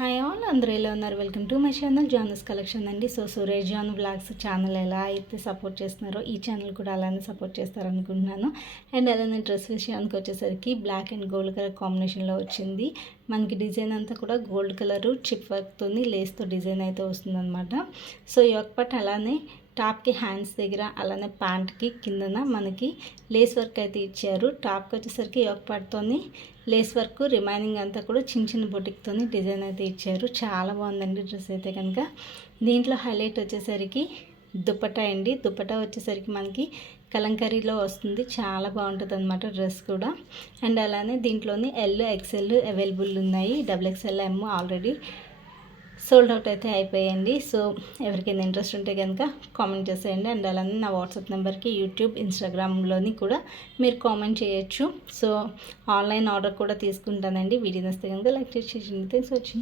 Hi all, అందరూ ఎలా ఉన్నారు? Welcome to my channel John's collection అండి. So Suresh John vlogs channel ఎలా అయితే సపోర్ట్ చేస్తున్నారో ఈ ఛానల్ కూడా అలానే సపోర్ట్ చేస్తారనుకుంటున్నాను. అండ్ అలానే డ్రెస్ విషయానికి వచ్చేసరికి బ్లాక్ అండ్ గోల్డ్ కలర్ కాంబినేషన్లో వచ్చింది. మనకి డిజైన్ అంతా కూడా గోల్డ్ కలరు చిప్ వర్క్తో లేస్తో డిజైన్ అయితే వస్తుందన్నమాట. సో యోక్ పార్ట్ అలానే టాప్కి హ్యాండ్స్ దగ్గర అలానే ప్యాంట్కి కిందన మనకి లేస్ వర్క్ అయితే ఇచ్చారు. టాప్కి వచ్చేసరికి యోక్ పార్ట్తో లేస్ వర్క్, రిమైనింగ్ అంతా కూడా చిన్న చిన్న బొటిక్తో డిజైన్ అయితే ఇచ్చారు. చాలా బాగుందండి డ్రెస్ అయితే కనుక. దీంట్లో హైలైట్ వచ్చేసరికి దుపట్టా అండి. దుపట్టా వచ్చేసరికి మనకి కలంకరీలో వస్తుంది. చాలా బాగుంటుంది అనమాట డ్రెస్ కూడా. అండ్ అలానే దీంట్లోని ఎల్, ఎక్స్ఎల్ అవైలబుల్ ఉన్నాయి. XXL, M already sold out అయితే అయిపోయాయండి. సో ఎవరికైనా ఇంట్రెస్ట్ ఉంటే కనుక కామెంట్ చేసేయండి. అండ్ అలానే నా వాట్సాప్ నెంబర్కి యూట్యూబ్, ఇన్స్టాగ్రామ్లోని కూడా మీరు కామెంట్ చేయొచ్చు. సో ఆన్లైన్ ఆర్డర్ కూడా తీసుకుంటానండి. వీడియో నచ్చితే కనుక లైక్ చేసి థ్యాంక్స్ ఫర్ వాచింగ్.